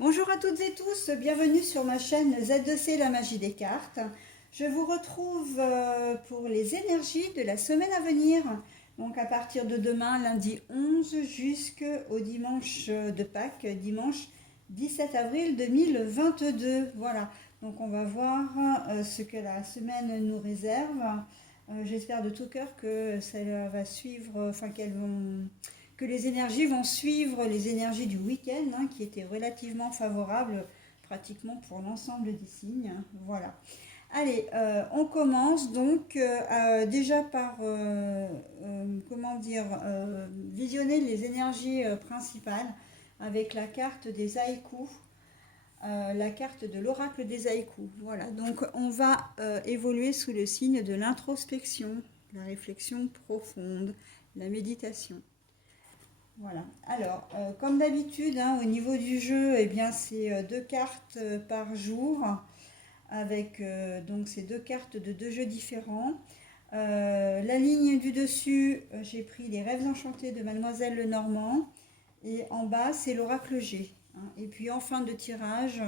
Bonjour à toutes et tous, bienvenue sur ma chaîne Z2C La Magie des Cartes. Je vous retrouve pour les énergies de la semaine à venir, donc à partir de demain, lundi 11, jusqu'au dimanche de Pâques, dimanche 17 avril 2022. Voilà, donc on va voir ce que la semaine nous réserve. J'espère de tout cœur que ça va suivre, que les énergies vont suivre les énergies du week-end, hein, qui étaient relativement favorables pratiquement pour l'ensemble des signes. Voilà. Allez, on commence donc déjà par visionner les énergies principales avec la carte des haïkus, la carte de l'oracle des haïkus. Voilà, donc on va évoluer sous le signe de l'introspection, la réflexion profonde, la méditation. Voilà. Alors, comme d'habitude, hein, au niveau du jeu, eh bien, c'est deux cartes par jour, avec donc ces deux cartes de deux jeux différents. La ligne du dessus, j'ai pris les rêves enchantés de Mademoiselle Lenormand, et en bas, c'est l'oracle G, hein. Et puis en fin de tirage,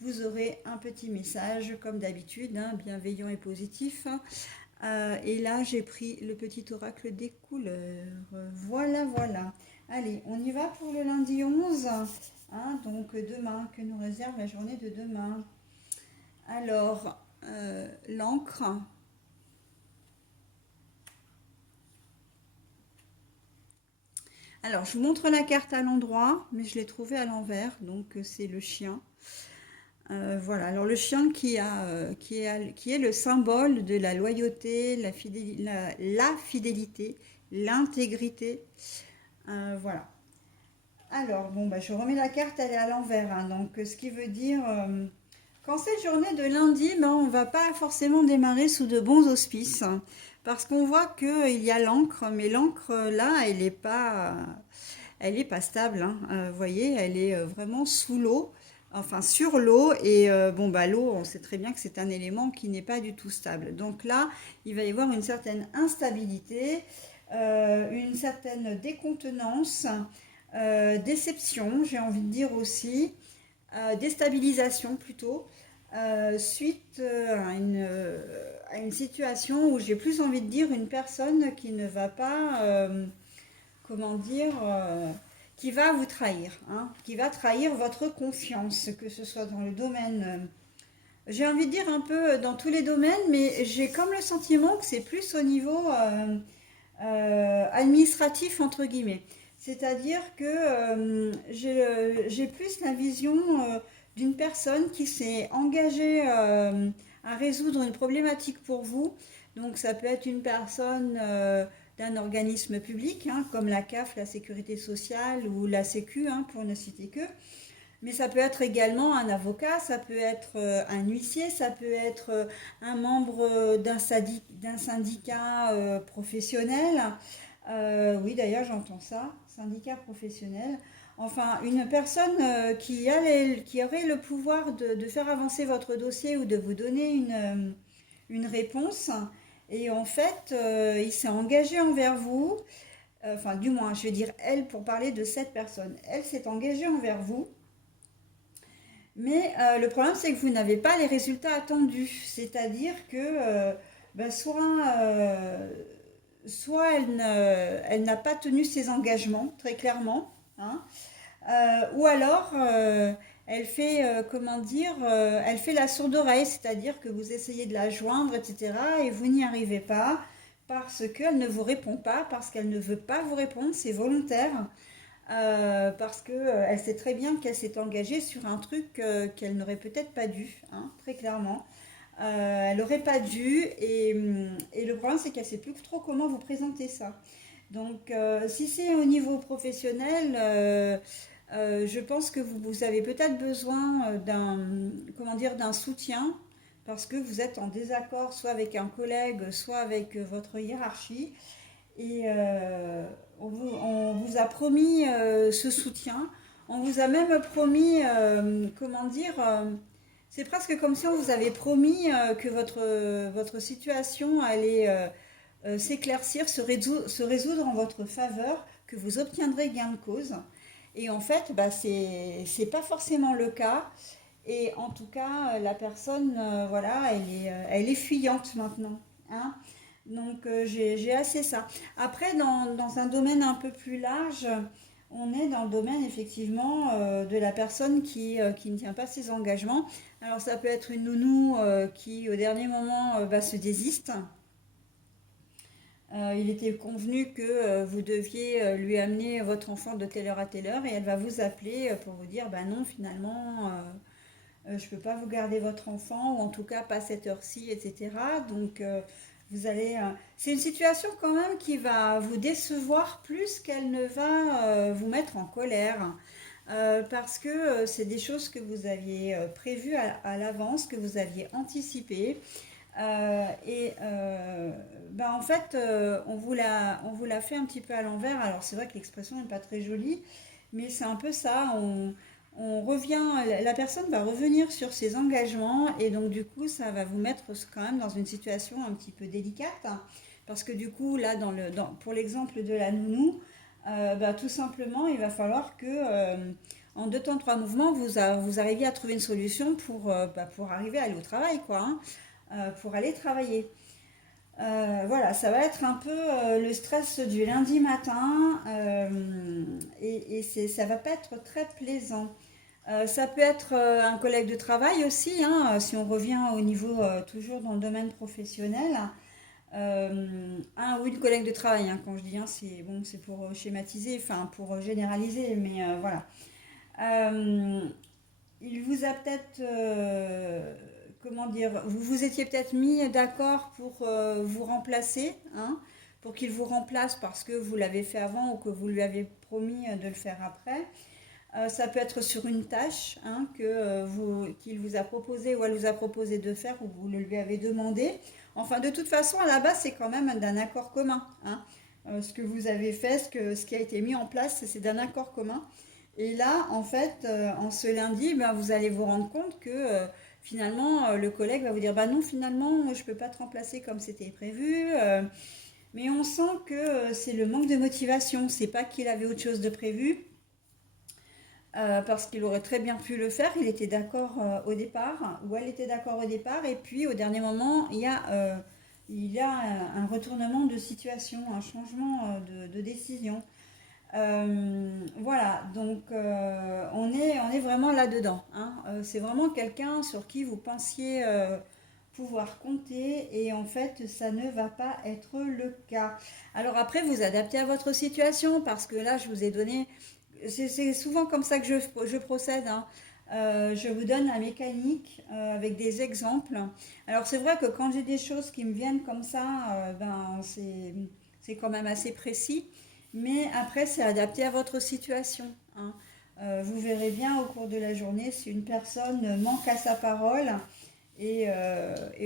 vous aurez un petit message, comme d'habitude, hein, bienveillant et positif. Et là, j'ai pris le petit oracle des couleurs. Voilà, voilà. Allez, on y va pour le lundi 11. Hein, donc demain, que nous réserve la journée de demain. Alors, l'encre. Alors, je vous montre la carte à l'endroit, mais je l'ai trouvée à l'envers. Donc, c'est le chien. Voilà, alors le chien qui est le symbole de la loyauté, la fidélité, l'intégrité. Voilà. Alors, bon, bah, je remets la carte, elle est à l'envers, hein. Donc, ce qui veut dire qu'en cette journée de lundi, ben, on ne va pas forcément démarrer sous de bons auspices, hein, parce qu'on voit qu'il y a l'encre, mais l'encre, là, elle est pas stable, hein. Vous voyez, elle est vraiment sous l'eau, enfin sur l'eau, et bon, bah, l'eau, on sait très bien que c'est un élément qui n'est pas du tout stable. Donc là, il va y avoir une certaine instabilité, une certaine décontenance, déception, j'ai envie de dire aussi, déstabilisation plutôt, suite à une situation où j'ai plus envie de dire une personne qui ne va pas, comment dire, qui va vous trahir, hein, qui va trahir votre confiance, que ce soit dans le domaine, j'ai envie de dire un peu dans tous les domaines, mais j'ai comme le sentiment que c'est plus au niveau administratif, entre guillemets. C'est-à-dire que j'ai plus la vision d'une personne qui s'est engagée à résoudre une problématique pour vous. Donc ça peut être une personne d'un organisme public, hein, comme la CAF, la Sécurité sociale, ou la Sécu, hein, pour ne citer que. Mais ça peut être également un avocat, ça peut être un huissier, ça peut être un membre d'un syndicat professionnel. Oui, d'ailleurs, j'entends ça, syndicat professionnel. Enfin, une personne qui aurait le pouvoir de faire avancer votre dossier ou de vous donner une réponse. Et en fait, il s'est engagé envers vous. Enfin, du moins, je vais dire elle pour parler de cette personne. Elle s'est engagée envers vous. Mais le problème, c'est que vous n'avez pas les résultats attendus. C'est-à-dire que ben, soit elle n'a pas tenu ses engagements, très clairement, hein, ou alors elle fait, comment dire, elle fait la sourde oreille, c'est-à-dire que vous essayez de la joindre, etc., et vous n'y arrivez pas parce qu'elle ne vous répond pas, parce qu'elle ne veut pas vous répondre, c'est volontaire. Parce qu'elle sait très bien qu'elle s'est engagée sur un truc qu'elle n'aurait peut-être pas dû, hein, très clairement. Elle n'aurait pas dû, et le problème c'est qu'elle ne sait plus trop comment vous présenter ça. Donc si c'est au niveau professionnel, je pense que vous avez peut-être besoin comment dire, d'un soutien, parce que vous êtes en désaccord soit avec un collègue, soit avec votre hiérarchie. Et on vous a promis ce soutien. On vous a même promis, comment dire, c'est presque comme si on vous avait promis que votre situation allait s'éclaircir, se résoudre en votre faveur, que vous obtiendrez gain de cause. Et en fait, bah, c'est pas forcément le cas. Et en tout cas, la personne, voilà, elle est fuyante maintenant, hein. Donc, j'ai assez ça. Après, dans un domaine un peu plus large, on est dans le domaine effectivement de la personne qui ne tient pas ses engagements. Alors, ça peut être une nounou qui, au dernier moment, se désiste. Il était convenu que vous deviez lui amener votre enfant de telle heure à telle heure et elle va vous appeler pour vous dire, bah non, finalement, je ne peux pas vous garder votre enfant, ou en tout cas pas cette heure-ci, etc. Donc, vous allez... c'est une situation quand même qui va vous décevoir plus qu'elle ne va vous mettre en colère. Parce que c'est des choses que vous aviez prévues à l'avance, que vous aviez anticipées. En fait, on vous l'a fait un petit peu à l'envers. Alors, c'est vrai que l'expression n'est pas très jolie, mais c'est un peu ça. On revient, la personne va revenir sur ses engagements et donc du coup ça va vous mettre quand même dans une situation un petit peu délicate, hein, parce que du coup là pour l'exemple de la nounou, tout simplement il va falloir que en deux temps trois mouvements vous arriviez à trouver une solution pour arriver à aller au travail quoi, hein, pour aller travailler. Voilà, ça va être un peu le stress du lundi matin ça va pas être très plaisant. Ça peut être un collègue de travail aussi, hein, si on revient au niveau toujours dans le domaine professionnel. Un ou une collègue de travail, hein, quand je dis un, c'est bon, c'est pour schématiser, enfin pour généraliser, mais voilà. Euh, il vous a peut-être, comment dire, vous vous étiez peut-être mis d'accord pour vous remplacer, hein, pour qu'il vous remplace parce que vous l'avez fait avant ou que vous lui avez promis de le faire après. Ça peut être sur une tâche, hein, qu'il vous a proposé ou elle vous a proposé de faire ou vous le lui avez demandé. Enfin, de toute façon, à la base, c'est quand même d'un accord commun, hein. Ce que vous avez fait, ce qui a été mis en place, c'est d'un accord commun. Et là, en fait, en ce lundi, vous allez vous rendre compte que finalement, le collègue va vous dire, bah non, finalement, je ne peux pas te remplacer comme c'était prévu. Mais on sent que c'est le manque de motivation. C'est pas qu'il avait autre chose de prévu, parce qu'il aurait très bien pu le faire. Il était d'accord au départ, ou elle était d'accord au départ, et puis au dernier moment, il y a un retournement de situation, un changement de décision. Voilà, donc on est vraiment là-dedans, hein. C'est vraiment quelqu'un sur qui vous pensiez pouvoir compter et en fait ça ne va pas être le cas. Alors après vous adaptez à votre situation parce que là je vous ai donné, c'est souvent comme ça que je procède, hein. Je vous donne la mécanique avec des exemples. Alors c'est vrai que quand j'ai des choses qui me viennent comme ça, c'est quand même assez précis. Mais après, c'est adapté à votre situation, hein. Vous verrez bien au cours de la journée si une personne manque à sa parole. Et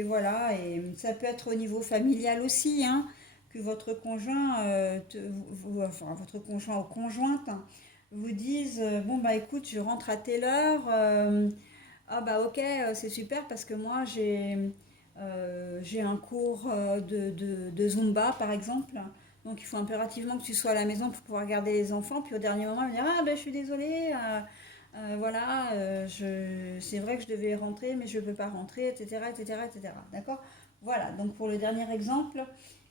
voilà, et ça peut être au niveau familial aussi, hein, que votre conjoint, enfin, votre conjoint ou conjointe, hein, vous dise bon, bah écoute, je rentre à telle heure. Ah, bah ok, c'est super parce que moi, j'ai un cours de Zumba, par exemple. Donc il faut impérativement que tu sois à la maison pour pouvoir garder les enfants. Puis au dernier moment, il va dire, ah ben je suis désolée, voilà, c'est vrai que je devais rentrer, mais je ne peux pas rentrer, etc., etc., etc. D'accord? Voilà, donc pour le dernier exemple,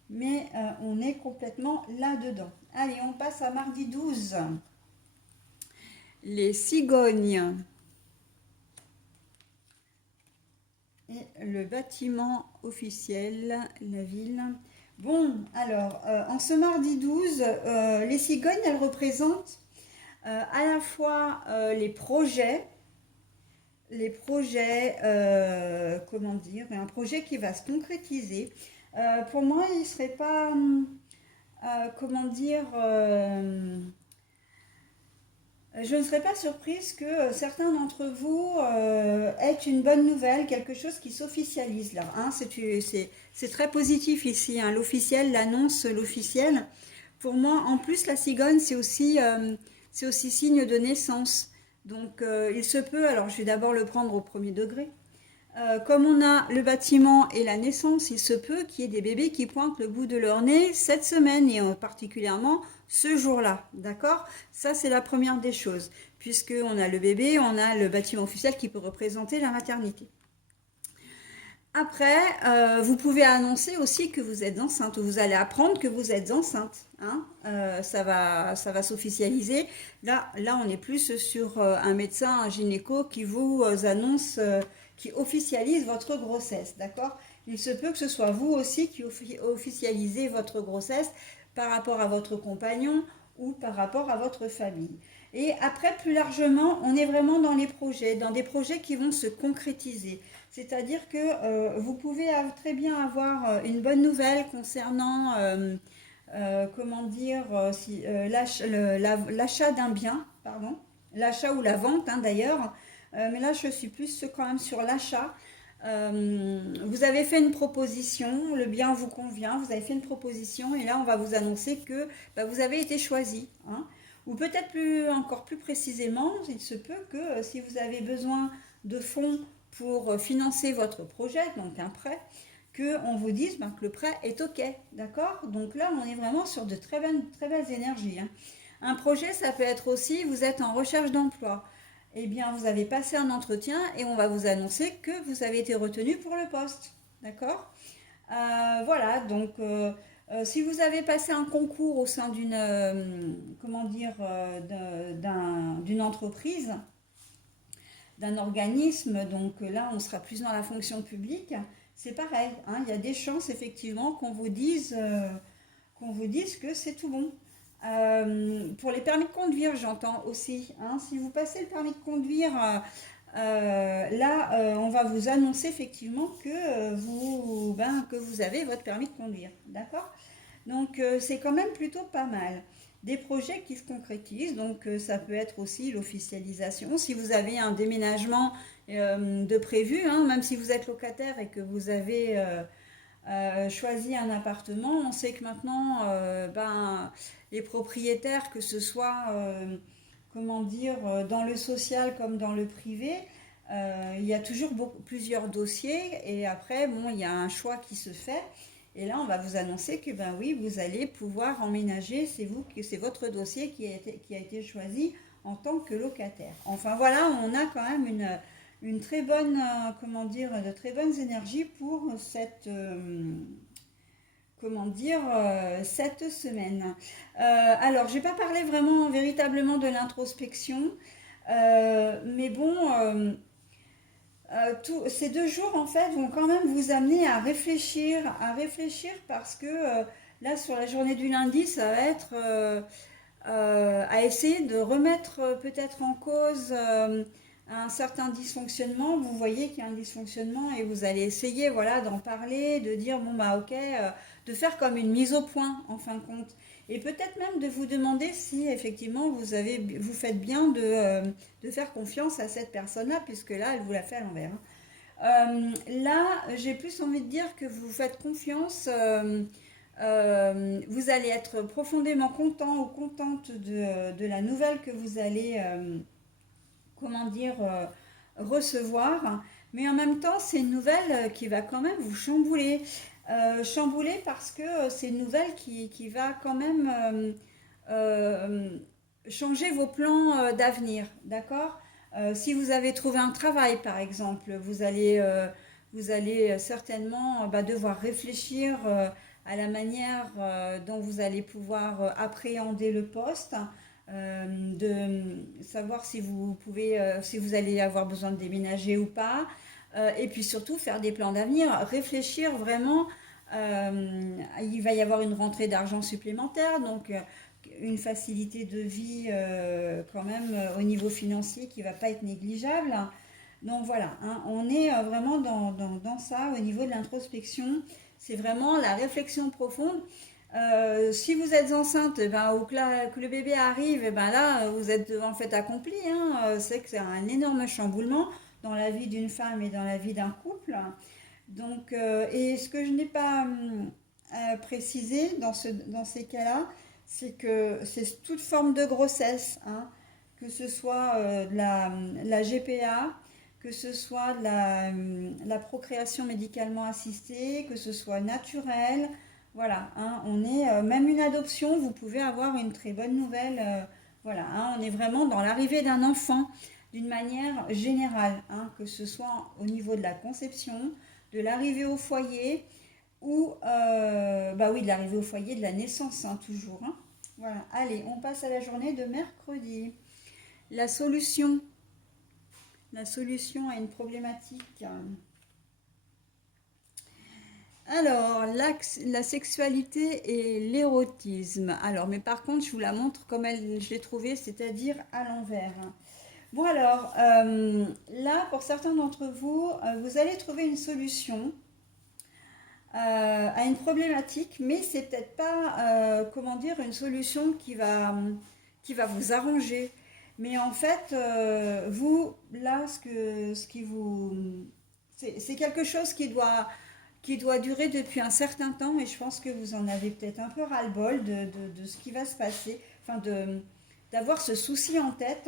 mais on est complètement là-dedans. Allez, on passe à mardi 12. Les cigognes et le bâtiment officiel, la ville. Bon, alors, en ce mardi 12, les cigognes, elles représentent à la fois comment dire, un projet qui va se concrétiser. Pour moi, il ne serait pas, comment dire, je ne serais pas surprise que certains d'entre vous aient une bonne nouvelle, quelque chose qui s'officialise là, hein. C'est très positif ici, hein, l'officiel, l'annonce, l'officiel. Pour moi, en plus, la cigogne, c'est aussi signe de naissance. Donc, il se peut, alors je vais d'abord le prendre au premier degré. Comme on a le bâtiment et la naissance, il se peut qu'il y ait des bébés qui pointent le bout de leur nez cette semaine, et particulièrement ce jour-là, d'accord? Ça, c'est la première des choses, puisqu'on a le bébé, on a le bâtiment officiel qui peut représenter la maternité. Après, vous pouvez annoncer aussi que vous êtes enceinte, ou vous allez apprendre que vous êtes enceinte, hein. Ça va s'officialiser. Là, on est plus sur un médecin, un gynéco qui vous annonce, qui officialise votre grossesse, d'accord? Il se peut que ce soit vous aussi qui officialisez votre grossesse par rapport à votre compagnon ou par rapport à votre famille. Et après, plus largement, on est vraiment dans les projets, dans des projets qui vont se concrétiser. C'est-à-dire que vous pouvez très bien avoir une bonne nouvelle concernant, comment dire, l'achat d'un bien, pardon, l'achat ou la vente, hein, d'ailleurs. Mais là, je suis plus quand même sur l'achat. Vous avez fait une proposition, le bien vous convient, vous avez fait une proposition et là, on va vous annoncer que bah, vous avez été choisi, hein. Ou peut-être encore plus précisément, il se peut que si vous avez besoin de fonds pour financer votre projet, donc un prêt, qu'on vous dise ben, que le prêt est OK, d'accord? Donc là, on est vraiment sur de très belles énergies, hein. Un projet, ça peut être aussi, vous êtes en recherche d'emploi. Eh bien, vous avez passé un entretien et on va vous annoncer que vous avez été retenu pour le poste, d'accord? Voilà, donc si vous avez passé un concours au sein d'une, comment dire, d'une entreprise, d'un organisme, donc là on sera plus dans la fonction publique, c'est pareil, hein, il y a des chances effectivement qu'on vous dise que c'est tout bon. Pour les permis de conduire, j'entends aussi, hein, si vous passez le permis de conduire, là on va vous annoncer effectivement que vous avez votre permis de conduire, d'accord? Donc c'est quand même plutôt pas mal. Des projets qui se concrétisent, donc ça peut être aussi l'officialisation. Si vous avez un déménagement de prévu, hein, même si vous êtes locataire et que vous avez choisi un appartement, on sait que maintenant, les propriétaires, que ce soit, comment dire, dans le social comme dans le privé, il y a toujours plusieurs dossiers et après, bon, il y a un choix qui se fait. Et là, on va vous annoncer que ben oui, vous allez pouvoir emménager, c'est votre dossier qui a été choisi en tant que locataire. Enfin voilà, on a quand même une très bonne, comment dire, de très bonnes énergies pour comment dire, cette semaine. Alors, je n'ai pas parlé vraiment véritablement de l'introspection, mais bon, ces 2 jours, en fait, vont quand même vous amener à réfléchir parce que là, sur la journée du lundi, ça va être à essayer de remettre peut-être en cause un certain dysfonctionnement. Vous voyez qu'il y a un dysfonctionnement et vous allez essayer, voilà, d'en parler, de dire, bon, bah, ok, de faire comme une mise au point, en fin de compte. Et peut-être même de vous demander si effectivement vous faites bien de faire confiance à cette personne-là, puisque là, elle vous l'a fait à l'envers, hein. Là, j'ai plus envie de dire que vous faites confiance. Vous allez être profondément content ou contente de la nouvelle que vous allez, comment dire, recevoir. Mais en même temps, c'est une nouvelle qui va quand même vous chambouler. Chambouler parce que c'est une nouvelle qui va quand même euh, changer vos plans d'avenir, d'accord? Si vous avez trouvé un travail, par exemple, vous allez certainement devoir réfléchir à la manière dont vous allez pouvoir appréhender le poste, de savoir si vous allez avoir besoin de déménager ou pas, et puis surtout faire des plans d'avenir, réfléchir vraiment. Il va y avoir une rentrée d'argent supplémentaire, donc une facilité de vie quand même au niveau financier qui ne va pas être négligeable. Donc voilà, hein, on est vraiment dans ça au niveau de l'introspection. C'est vraiment la réflexion profonde. Si vous êtes enceinte, ou que le bébé arrive, là, vous êtes devant le fait accompli, hein. C'est que c'est un énorme chamboulement dans la vie d'une femme et dans la vie d'un couple. Donc, et ce que je n'ai pas précisé dans ces cas-là, c'est que c'est toute forme de grossesse, hein, que ce soit la GPA, que ce soit la procréation médicalement assistée, que ce soit naturel, Voilà, hein, on est, même une adoption, vous pouvez avoir une très bonne nouvelle. Voilà, hein, on est vraiment dans l'arrivée d'un enfant d'une manière générale, hein, que ce soit au niveau de la conception, de l'arrivée au foyer, ou, bah oui, de l'arrivée au foyer, de la naissance, hein, toujours, hein. Voilà, allez, on passe à la journée de mercredi. La solution, la solution à une problématique. Alors, la sexualité et l'érotisme. Alors, mais par contre, je vous la montre comme je l'ai trouvée, c'est-à-dire à l'envers. Bon, alors, là, pour certains d'entre vous, vous allez trouver une solution à une problématique, mais c'est peut-être pas, comment dire, une solution qui va vous arranger. Mais en fait, vous, là, ce qui vous... C'est quelque chose qui doit durer depuis un certain temps et je pense que vous en avez peut-être un peu ras-le-bol de ce qui va se passer, enfin d'avoir ce souci en tête.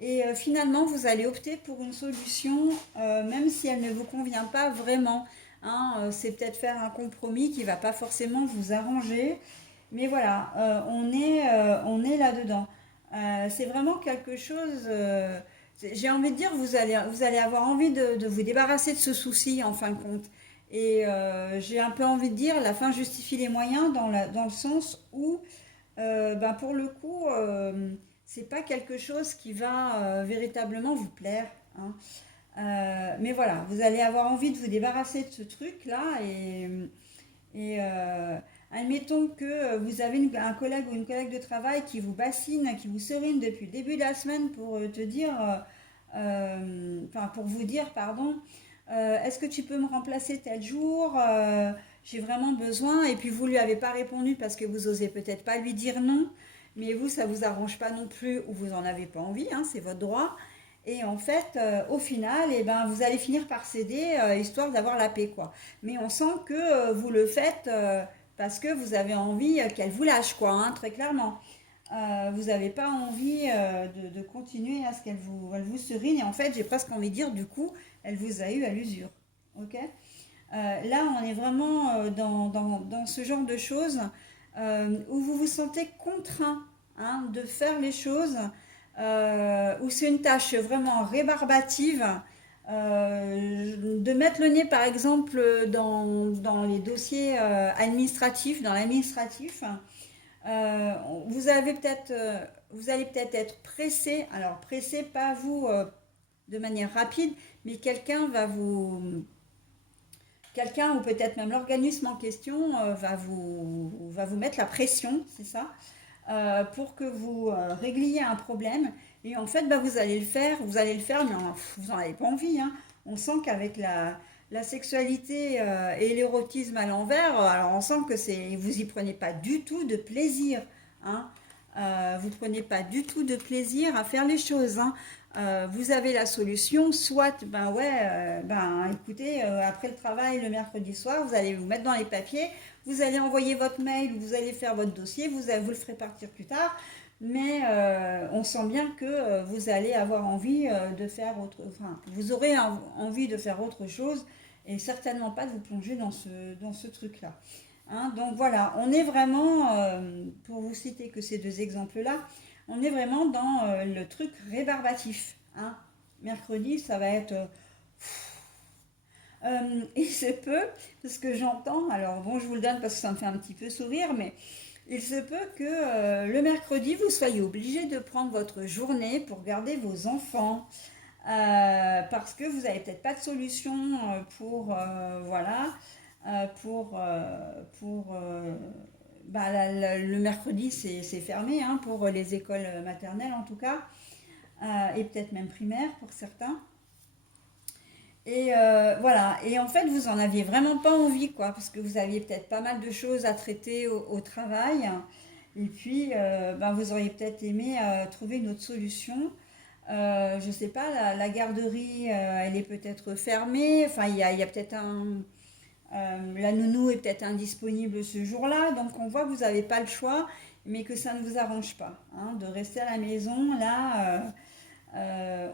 Et finalement, vous allez opter pour une solution, même si elle ne vous convient pas vraiment. Hein, c'est peut-être faire un compromis qui ne va pas forcément vous arranger. Mais voilà, on est là-dedans. C'est vraiment quelque chose... j'ai envie de dire, vous allez avoir envie de vous débarrasser de ce souci en fin de compte. Et j'ai un peu envie de dire, la fin justifie les moyens dans le sens où, ben pour le coup, c'est pas quelque chose qui va véritablement vous plaire, hein. Mais voilà, vous allez avoir envie de vous débarrasser de ce truc-là et admettons que vous avez un collègue ou une collègue de travail qui vous bassine, qui vous serine depuis le début de la semaine pour te dire, enfin pour vous dire, pardon, est-ce que tu peux me remplacer tel jour? J'ai vraiment besoin. Et puis vous lui avez pas répondu parce que vous osez peut-être pas lui dire non, mais vous ça vous arrange pas non plus ou vous en avez pas envie, hein, c'est votre droit. Et en fait, au final, eh ben, vous allez finir par céder histoire d'avoir la paix, quoi. Mais on sent que vous le faites parce que vous avez envie qu'elle vous lâche, quoi, hein, très clairement. Vous n'avez pas envie de continuer à ce elle vous serine. Et en fait, j'ai presque envie de dire, du coup, elle vous a eu à l'usure. Ok. Là, on est vraiment dans ce genre de choses où vous vous sentez contraint, hein, de faire les choses, où c'est une tâche vraiment rébarbative. De mettre le nez, par exemple, dans les dossiers administratifs, dans l'administratif, euh, vous avez peut-être, vous allez peut-être être pressé. Alors pressé, pas vous de manière rapide, mais quelqu'un ou peut-être même l'organisme en question va vous mettre la pression, c'est ça, pour que vous régliez un problème. Et en fait, bah, vous allez le faire, mais vous n'en avez pas envie, hein. On sent qu'avec la sexualité et l'érotisme à l'envers, alors on sent que vous y prenez pas du tout de plaisir, hein. Vous prenez pas du tout de plaisir à faire les choses, hein. Vous avez la solution, soit, ben ouais, ben écoutez, après le travail le mercredi soir, vous allez vous mettre dans les papiers, vous allez envoyer votre mail, vous allez faire votre dossier, vous le ferez partir plus tard, mais on sent bien que vous allez avoir envie de faire enfin, vous aurez envie de faire autre chose et certainement pas de vous plonger dans ce truc-là. Hein, donc voilà, on est vraiment, pour vous citer que ces deux exemples-là, on est vraiment dans le truc rébarbatif, hein. Mercredi, ça va être... il se peut, parce que j'entends, alors bon, je vous le donne parce que ça me fait un petit peu sourire, mais il se peut que le mercredi, vous soyez obligé de prendre votre journée pour garder vos enfants, parce que vous n'avez peut-être pas de solution pour, voilà, pour bah, le mercredi, c'est fermé, hein, pour les écoles maternelles en tout cas, et peut-être même primaires pour certains. Et voilà, et en fait, vous en aviez vraiment pas envie, quoi, parce que vous aviez peut-être pas mal de choses à traiter au travail, et puis ben, vous auriez peut-être aimé trouver une autre solution. Je sais pas, la garderie, elle est peut-être fermée, enfin, il y a peut-être la nounou est peut-être indisponible ce jour-là, donc on voit que vous n'avez pas le choix, mais que ça ne vous arrange pas, hein, de rester à la maison. Là,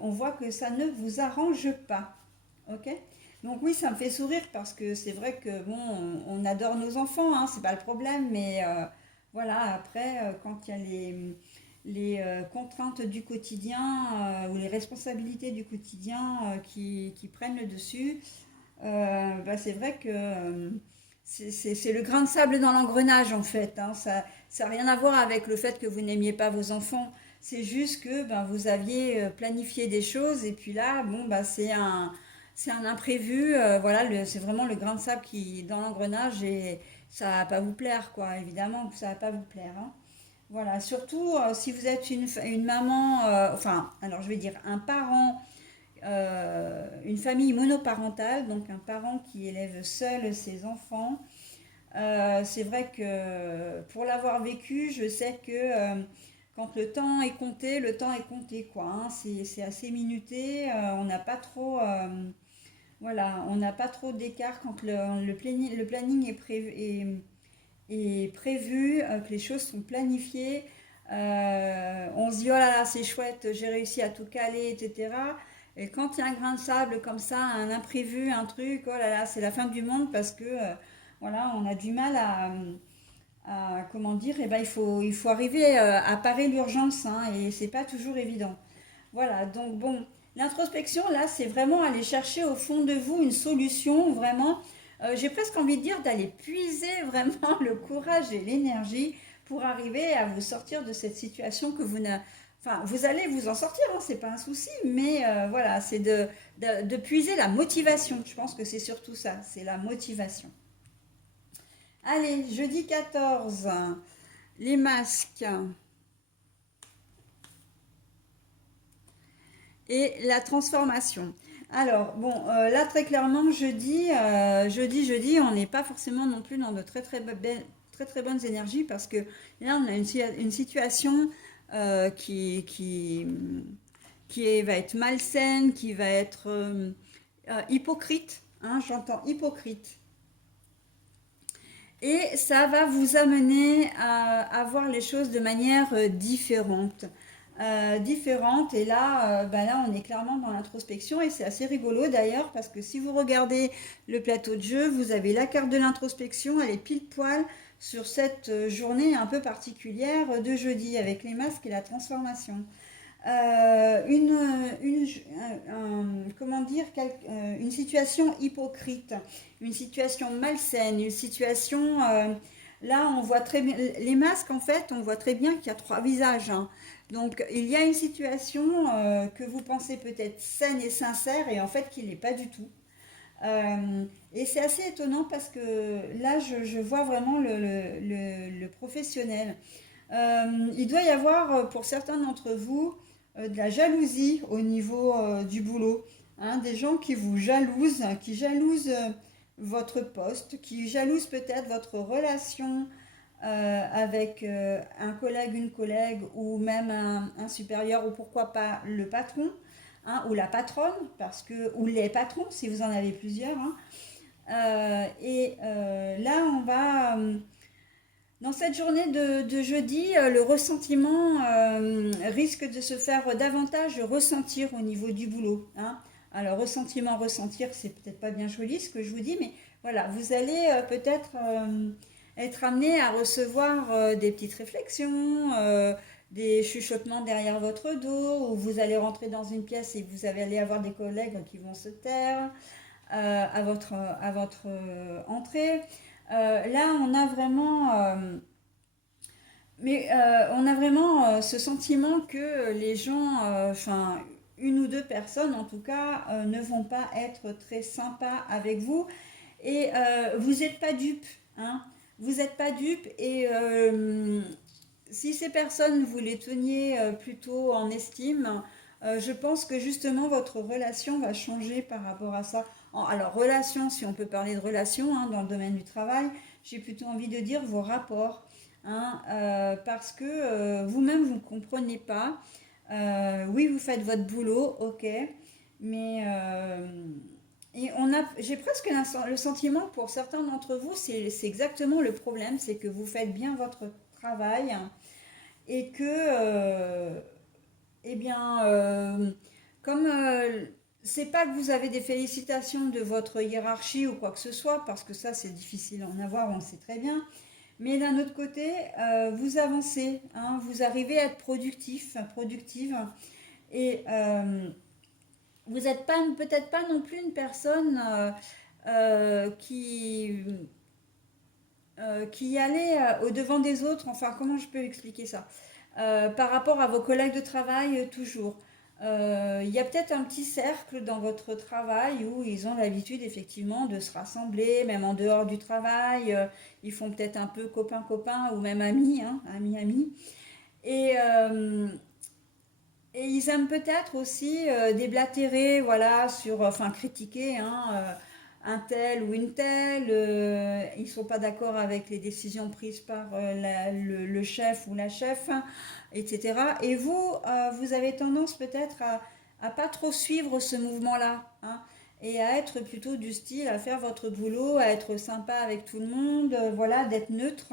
on voit que ça ne vous arrange pas. Ok. Donc oui, ça me fait sourire parce que c'est vrai que bon, on adore nos enfants, hein, c'est pas le problème, mais voilà, après, quand il y a les contraintes du quotidien ou les responsabilités du quotidien qui prennent le dessus, bah, c'est vrai que c'est le grain de sable dans l'engrenage en fait, hein. Ça n'a rien à voir avec le fait que vous n'aimiez pas vos enfants. C'est juste que ben, vous aviez planifié des choses et puis là, bon, bah, c'est un imprévu. Voilà, c'est vraiment le grain de sable qui dans l'engrenage et ça va pas vous plaire, quoi. Évidemment que ça va pas vous plaire, hein. Voilà, surtout si vous êtes une maman, enfin, alors je vais dire un parent une famille monoparentale, donc un parent qui élève seul ses enfants. C'est vrai que pour l'avoir vécu, je sais que quand le temps est compté, le temps est compté, quoi, hein. C'est assez minuté, on n'a pas trop, voilà, on n'a pas trop d'écart quand le planning est prévu, que les choses sont planifiées. On se dit, oh là là, c'est chouette, j'ai réussi à tout caler, etc. Et quand il y a un grain de sable comme ça, un imprévu, un truc, oh là là, c'est la fin du monde parce que, voilà, on a du mal comment dire, eh ben, il faut arriver à parer l'urgence, hein, et c'est pas toujours évident. Voilà, donc bon, l'introspection, là, c'est vraiment aller chercher au fond de vous une solution, vraiment. J'ai presque envie de dire d'aller puiser vraiment le courage et l'énergie pour arriver à vous sortir de cette situation que vous n'avez. Enfin, vous allez vous en sortir, hein, c'est pas un souci, mais voilà, c'est de puiser la motivation. Je pense que c'est surtout ça, c'est la motivation. Allez, jeudi 14, les masques. Et la transformation. Alors, bon, là très clairement, jeudi, on n'est pas forcément non plus dans de très très bonnes énergies parce que là, on a une situation qui va être malsaine, qui va être hypocrite, hein, j'entends hypocrite. Et ça va vous amener à voir les choses de manière différente. Différente. Et là, ben là, on est clairement dans l'introspection et c'est assez rigolo d'ailleurs parce que si vous regardez le plateau de jeu, vous avez la carte de l'introspection, elle est pile poil sur cette journée un peu particulière de jeudi avec les masques et la transformation. Comment dire, une situation hypocrite, une situation malsaine, une situation, là on voit très bien, les masques en fait, on voit très bien qu'il y a trois visages, hein. Donc il y a une situation que vous pensez peut-être saine et sincère et en fait qui n'est pas du tout. Et c'est assez étonnant parce que là je vois vraiment le professionnel. Il doit y avoir pour certains d'entre vous de la jalousie au niveau du boulot, hein, des gens qui vous jalousent, qui jalousent votre poste, qui jalousent peut-être votre relation avec un collègue, une collègue ou même un supérieur ou pourquoi pas le patron, hein, ou la patronne, parce que, ou les patrons si vous en avez plusieurs, hein. Là, on va dans cette journée de jeudi, le ressentiment risque de se faire davantage ressentir au niveau du boulot, hein. Alors, ressentiment, ressentir, c'est peut-être pas bien joli ce que je vous dis, mais voilà, vous allez peut-être être amené à recevoir des petites réflexions, des chuchotements derrière votre dos, ou vous allez rentrer dans une pièce et vous allez avoir des collègues qui vont se taire à votre entrée. Là, on a vraiment ce sentiment que les gens, enfin une ou deux personnes en tout cas, ne vont pas être très sympas avec vous et vous n'êtes pas dupe, hein. Vous n'êtes pas dupe et si ces personnes vous les teniez plutôt en estime, je pense que justement votre relation va changer par rapport à ça. Alors relation, si on peut parler de relation, hein, dans le domaine du travail, j'ai plutôt envie de dire vos rapports, hein, parce que vous-même vous ne comprenez pas. Oui, vous faites votre boulot, ok, mais j'ai presque le sentiment pour certains d'entre vous, c'est exactement le problème, c'est que vous faites bien votre travail et que, eh bien, comme c'est pas que vous avez des félicitations de votre hiérarchie ou quoi que ce soit, parce que ça c'est difficile à en avoir, on le sait très bien. Mais d'un autre côté, vous avancez, hein, vous arrivez à être productif, productive, et vous n'êtes pas peut-être pas non plus une personne qui allait au devant des autres. Enfin, comment je peux expliquer ça? Par rapport à vos collègues de travail, toujours. Il y a peut-être un petit cercle dans votre travail où ils ont l'habitude effectivement de se rassembler, même en dehors du travail. Ils font peut-être un peu copain-copain ou même amis, hein, amis-amis. Et, et ils aiment peut-être aussi déblatérer, voilà, sur, enfin critiquer, hein, un tel ou une telle. Ils ne sont pas d'accord avec les décisions prises par le chef ou la chef, hein, etc. Et vous, vous avez tendance peut-être à pas trop suivre ce mouvement-là, hein, et à être plutôt du style à faire votre boulot, à être sympa avec tout le monde, voilà, d'être neutre,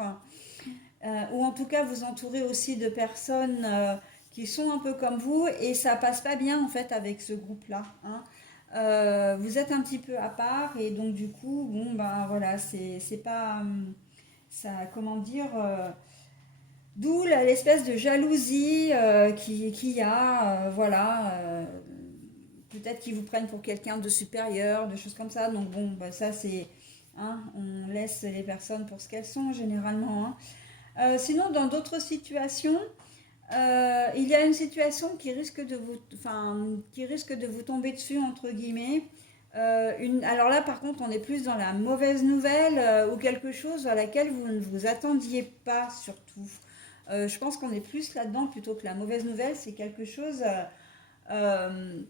ou en tout cas vous entourer aussi de personnes qui sont un peu comme vous et ça passe pas bien en fait avec ce groupe-là, hein. Vous êtes un petit peu à part et donc du coup, bon ben voilà, c'est pas ça, comment dire, d'où l'espèce de jalousie qui y a, voilà. Peut-être qu'ils vous prennent pour quelqu'un de supérieur, de choses comme ça. Donc bon, bah, ça c'est, hein, on laisse les personnes pour ce qu'elles sont généralement, hein. Sinon, dans d'autres situations, il y a une situation qui risque de vous, enfin, qui risque de vous tomber dessus, entre guillemets. Alors là, par contre, on est plus dans la mauvaise nouvelle ou quelque chose à laquelle vous ne vous attendiez pas, surtout. Je pense qu'on est plus là-dedans plutôt que la mauvaise nouvelle. C'est quelque chose. Euh,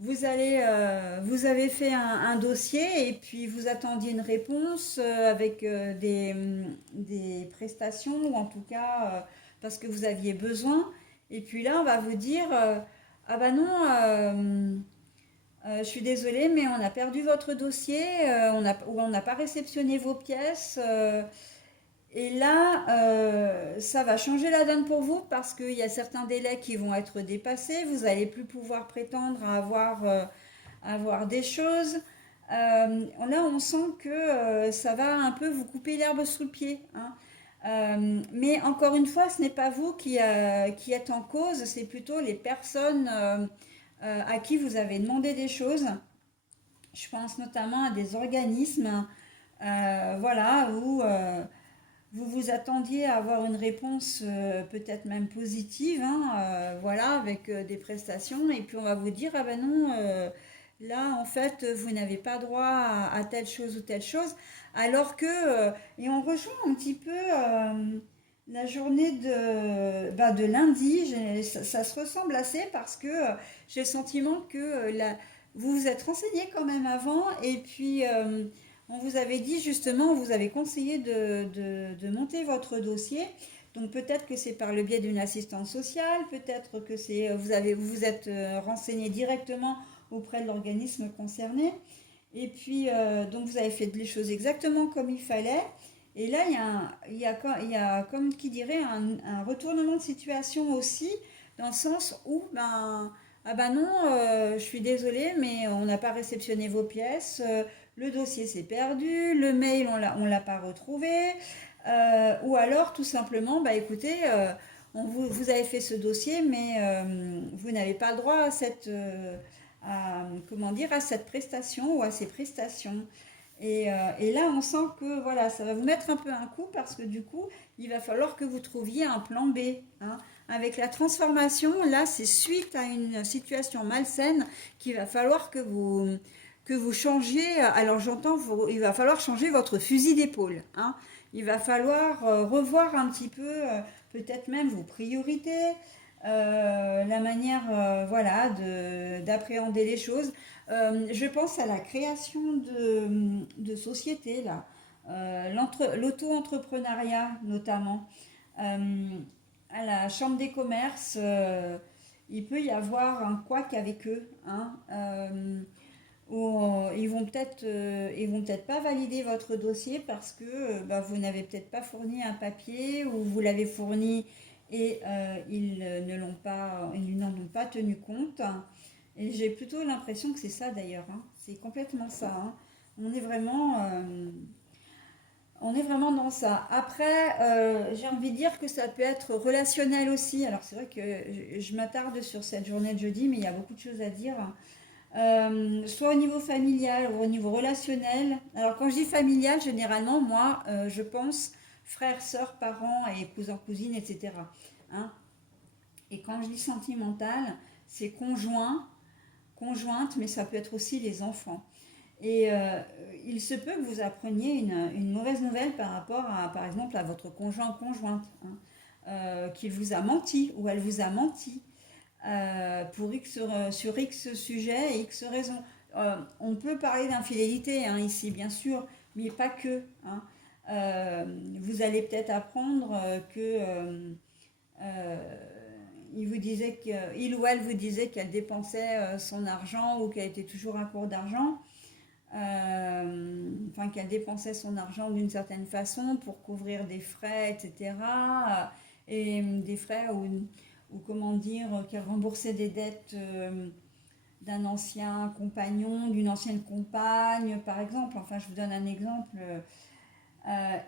vous avez fait un dossier et puis vous attendiez une réponse avec des prestations ou en tout cas parce que vous aviez besoin. Et puis là, on va vous dire ah bah non, je suis désolée, mais on a perdu votre dossier, ou on n'a pas réceptionné vos pièces. Et là, ça va changer la donne pour vous parce qu'il y a certains délais qui vont être dépassés. Vous n'allez plus pouvoir prétendre à avoir des choses. Là, on sent que ça va un peu vous couper l'herbe sous le pied, hein. Mais encore une fois, ce n'est pas vous qui êtes en cause, c'est plutôt les personnes à qui vous avez demandé des choses. Je pense notamment à des organismes, voilà, où vous vous attendiez à avoir une réponse peut-être même positive, hein, voilà, avec des prestations, et puis on va vous dire, ah ben non, là en fait, vous n'avez pas droit à telle chose ou telle chose, alors que, et on rejoint un petit peu la journée de lundi, ça se ressemble assez parce que j'ai le sentiment que vous vous êtes renseigné quand même avant, et puis on vous avait dit justement, on vous avait conseillé de monter votre dossier. Donc peut-être que c'est par le biais d'une assistante sociale, peut-être que c'est vous vous êtes renseigné directement auprès de l'organisme concerné. Et puis donc vous avez fait les choses exactement comme il fallait. Et là, il y a comme qui dirait un retournement de situation aussi, dans le sens où, ben, ah ben non, je suis désolée, mais on n'a pas réceptionné vos pièces, le dossier s'est perdu, le mail on l'a pas retrouvé, ou alors tout simplement, bah écoutez, vous avez fait ce dossier, mais vous n'avez pas le droit à comment dire, à cette prestation ou à ces prestations. Et là, on sent que voilà, ça va vous mettre un peu un coup parce que du coup, il va falloir que vous trouviez un plan B, hein. Avec la transformation, là, c'est suite à une situation malsaine qu'il va falloir que vous changiez. Alors j'entends, il va falloir changer votre fusil d'épaule, hein. Il va falloir revoir un petit peu, peut-être même vos priorités, la manière voilà, d'appréhender les choses. Je pense à la création de sociétés, là, l'auto-entrepreneuriat notamment. Euh, à la Chambre des commerces, il peut y avoir un couac avec eux, hein, où ils vont peut-être pas valider votre dossier parce que bah, vous n'avez peut-être pas fourni un papier ou vous l'avez fourni et ils n'en ont pas tenu compte. Et j'ai plutôt l'impression que c'est ça d'ailleurs, hein. C'est complètement ça, hein. On est vraiment, euh, on est vraiment dans ça. Après, j'ai envie de dire que ça peut être relationnel aussi. Alors c'est vrai que je m'attarde sur cette journée de jeudi, mais il y a beaucoup de choses à dire. Soit au niveau familial ou au niveau relationnel. Alors quand je dis familial, généralement, moi, je pense frères, sœurs, parents et cousins, cousines, etc. Hein. Et quand je dis sentimental, c'est conjoint, conjointe, mais ça peut être aussi les enfants. Et il se peut que vous appreniez une mauvaise nouvelle par rapport à, par exemple, à votre conjoint ou conjointe, hein, qu'il vous a menti ou elle vous a menti pour X, sur X sujet et X raisons. On peut parler d'infidélité hein, ici, bien sûr, mais pas que. Hein. Vous allez peut-être apprendre que il vous disait que, il ou elle vous disait qu'elle dépensait son argent ou qu'elle était toujours à court d'argent. Enfin qu'elle dépensait son argent d'une certaine façon pour couvrir des frais, etc. Et des frais ou comment dire, qu'elle remboursait des dettes d'un ancien compagnon, d'une ancienne compagne, par exemple. Enfin, je vous donne un exemple.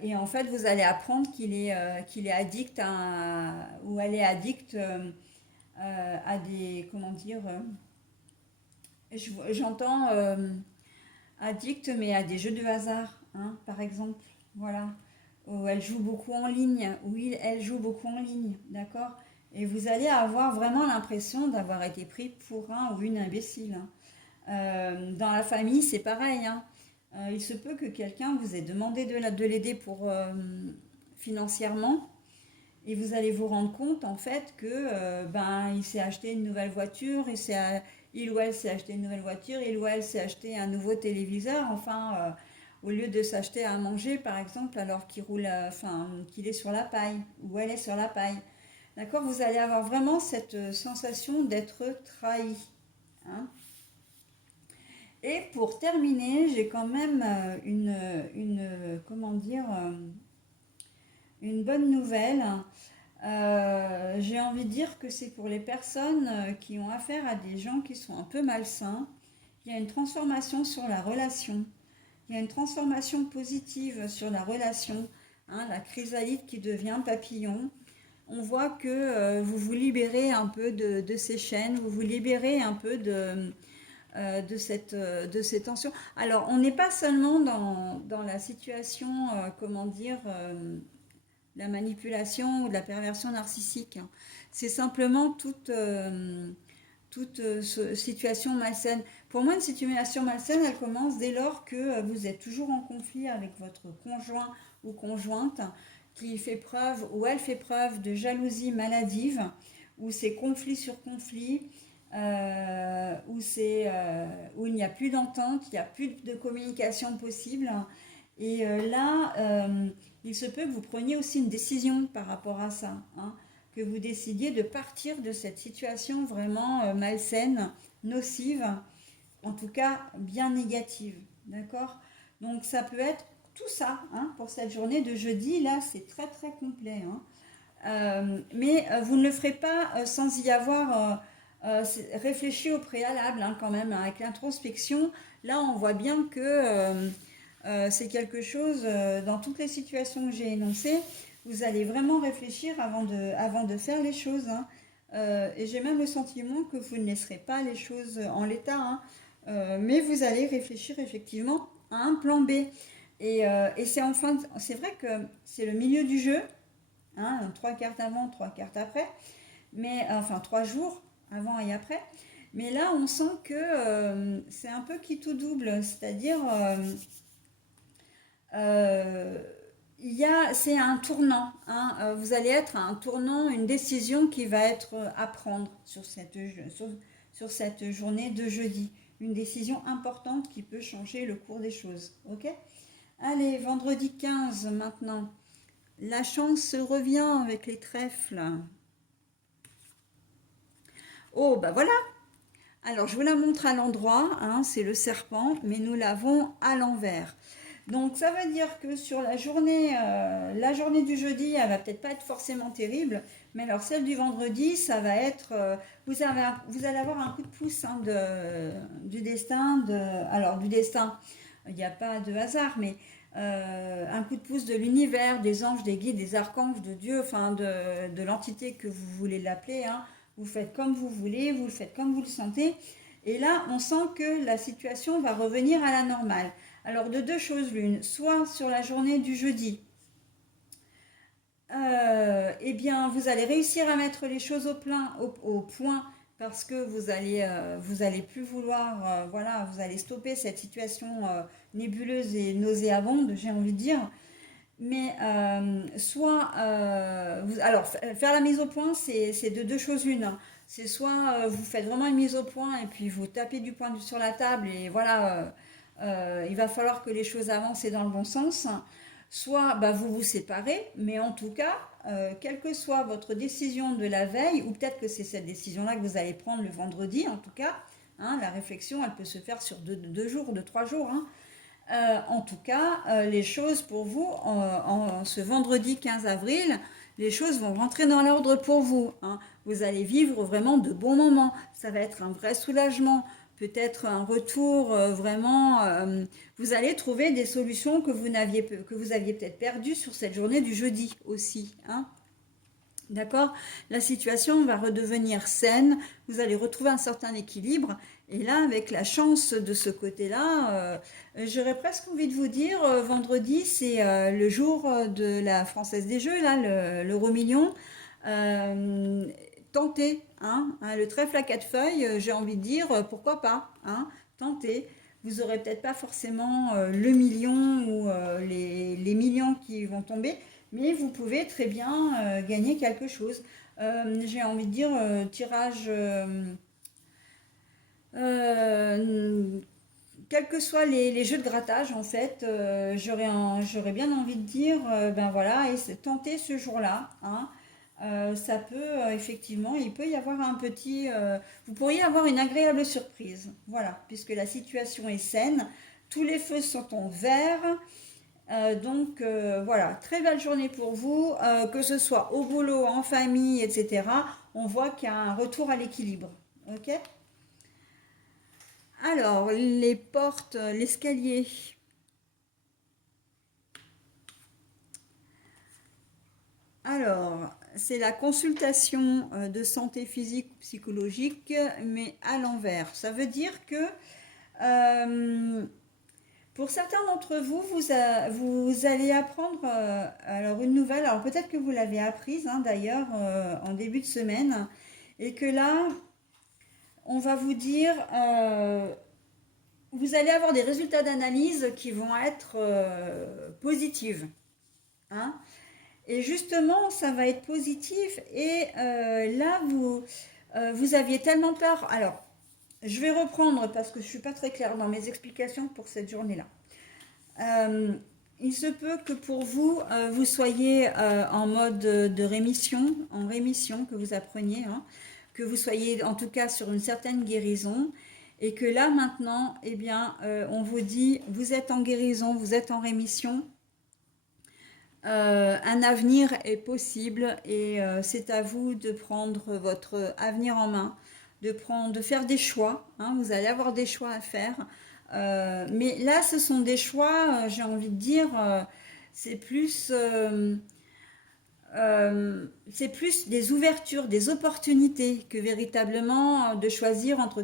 Et en fait, vous allez apprendre qu'il est addict ou elle est addicte à des, comment dire, j'entends addict, mais à des jeux de hasard, hein, par exemple. Voilà. Où elle joue beaucoup en ligne, elle joue beaucoup en ligne, d'accord. Et vous allez avoir vraiment l'impression d'avoir été pris pour un ou une imbécile. Hein. Dans la famille, c'est pareil. Hein. Il se peut que quelqu'un vous ait demandé de l'aider pour financièrement, et vous allez vous rendre compte en fait que ben il s'est acheté une nouvelle voiture, il ou elle s'est acheté une nouvelle voiture, il ou elle s'est acheté un nouveau téléviseur, enfin au lieu de s'acheter à manger par exemple alors qu'il roule, enfin qu'il est sur la paille ou elle est sur la paille. D'accord, vous allez avoir vraiment cette sensation d'être trahi. Hein. Et pour terminer, j'ai quand même comment dire, une bonne nouvelle. J'ai envie de dire que c'est pour les personnes qui ont affaire à des gens qui sont un peu malsains. Il y a une transformation sur la relation. Il y a une transformation positive sur la relation. Hein, la chrysalide qui devient papillon. On voit que vous vous libérez un peu de ces chaînes, vous vous libérez un peu de ces tensions. Alors, on n'est pas seulement dans la situation, comment dire, la manipulation ou de la perversion narcissique. Hein. C'est simplement toute situation malsaine. Pour moi, une situation malsaine, elle commence dès lors que vous êtes toujours en conflit avec votre conjoint ou conjointe qui fait preuve ou elle fait preuve de jalousie maladive, où c'est conflit sur conflit, où il n'y a plus d'entente, il n'y a plus de communication possible. Et là, il se peut que vous preniez aussi une décision par rapport à ça, hein, que vous décidiez de partir de cette situation vraiment malsaine, nocive, en tout cas bien négative, d'accord. Donc ça peut être tout ça hein, pour cette journée de jeudi, là c'est très très complet. Hein. Mais vous ne le ferez pas sans y avoir réfléchi au préalable hein, quand même, hein, avec l'introspection. Là on voit bien que c'est quelque chose, dans toutes les situations que j'ai énoncées, vous allez vraiment réfléchir avant de faire les choses. Hein. Et j'ai même le sentiment que vous ne laisserez pas les choses en l'état, hein. Mais vous allez réfléchir effectivement à un plan B. Et c'est vrai que c'est le milieu du jeu, hein, 3 cartes avant, 3 cartes après, mais enfin 3 jours avant et après. Mais là, on sent que c'est un peu qui tout double, c'est-à-dire euh, c'est un tournant. Hein, vous allez être à un tournant, une décision qui va être à prendre sur cette journée de jeudi. Une décision importante qui peut changer le cours des choses. Ok. Allez, vendredi 15 maintenant. La chance revient avec les trèfles. Oh, bah voilà. Alors, je vous la montre à l'endroit. Hein, c'est le serpent, mais nous l'avons à l'envers. Donc ça veut dire que sur la journée du jeudi, elle va peut-être pas être forcément terrible, mais alors celle du vendredi, ça va être, vous allez avoir un coup de pouce hein, du destin, alors du destin, il n'y a pas de hasard, mais un coup de pouce de l'univers, des anges, des guides, des archanges, de Dieu, enfin de l'entité que vous voulez l'appeler, hein. Vous faites comme vous voulez, vous le faites comme vous le sentez, et là on sent que la situation va revenir à la normale. Alors de deux choses l'une, soit sur la journée du jeudi, eh bien vous allez réussir à mettre les choses au point parce que vous allez plus vouloir, voilà, vous allez stopper cette situation nébuleuse et nauséabonde, j'ai envie de dire. Mais alors faire la mise au point, c'est de deux choses une, hein. C'est soit vous faites vraiment une mise au point et puis vous tapez du poing sur la table et voilà, il va falloir que les choses avancent et dans le bon sens. Soit bah, vous vous séparez, mais en tout cas, quelle que soit votre décision de la veille, ou peut-être que c'est cette décision-là que vous allez prendre le vendredi, en tout cas, hein, la réflexion, elle peut se faire sur deux jours, 3 jours, hein. En tout cas, les choses pour vous, ce vendredi 15 avril, les choses vont rentrer dans l'ordre pour vous, hein. Vous allez vivre vraiment de bons moments. Ça va être un vrai soulagement, peut-être un retour vraiment. Vous allez trouver des solutions que vous aviez peut-être perdues sur cette journée du jeudi aussi, hein. D'accord? La situation va redevenir saine, vous allez retrouver un certain équilibre. Et là, avec la chance de ce côté-là, j'aurais presque envie de vous dire, vendredi, c'est le jour de la Française des Jeux, là, l'euro million. Euh, Tentez, hein, le trèfle à 4 feuilles, j'ai envie de dire, pourquoi pas, hein, tentez. Vous aurez peut-être pas forcément le million ou les millions qui vont tomber, mais vous pouvez très bien gagner quelque chose. J'ai envie de dire tirage, euh, quels que soient les jeux de grattage, en fait, j'aurais bien envie de dire, ben voilà, et tenter ce jour-là, hein. Ça peut effectivement, il peut y avoir vous pourriez avoir une agréable surprise, voilà, puisque la situation est saine, tous les feux sont en vert. Donc voilà, très belle journée pour vous, que ce soit au boulot, en famille, etc. On voit qu'il y a un retour à l'équilibre. Ok? Alors, les portes, l'escalier. Alors, c'est la consultation de santé physique ou psychologique, mais à l'envers. Ça veut dire que euh, pour certains d'entre vous, vous allez apprendre alors une nouvelle. Alors peut-être que vous l'avez apprise hein, d'ailleurs en début de semaine, et que là, on va vous dire, vous allez avoir des résultats d'analyse qui vont être positifs, hein. Et justement, ça va être positif. Et là, vous aviez tellement peur. Alors, je vais reprendre parce que je ne suis pas très claire dans mes explications pour cette journée-là. Euh, il se peut que pour vous, vous soyez en mode de rémission, en rémission, que vous appreniez, hein, que vous soyez en tout cas sur une certaine guérison, et que là maintenant, eh bien, on vous dit, vous êtes en guérison, vous êtes en rémission, un avenir est possible et c'est à vous de prendre votre avenir en main, de faire des choix, hein, vous allez avoir des choix à faire. Mais là, ce sont des choix, j'ai envie de dire, c'est plus, euh, c'est plus des ouvertures, des opportunités que véritablement de choisir entre